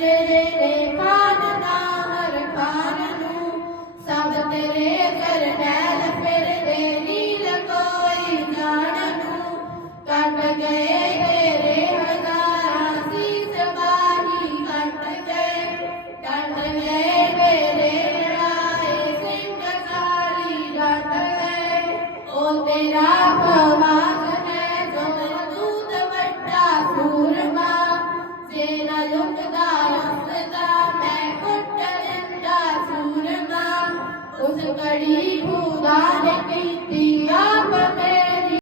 ਤੇਰੇ ਦੇ ਖਾਨ ਦਾ ਹਰ ਖਾਨ ਨੂੰ, ਸਭ ਤੇਰੇ ਕਰ ਨੈਲ ਫਿਰ ਦੇ ਨੀਲ ਕੋਈ ਜਾਣ ਨੂੰ, ਕੱਟ ਗਏ കളി ഭൂതാനകൈത്തി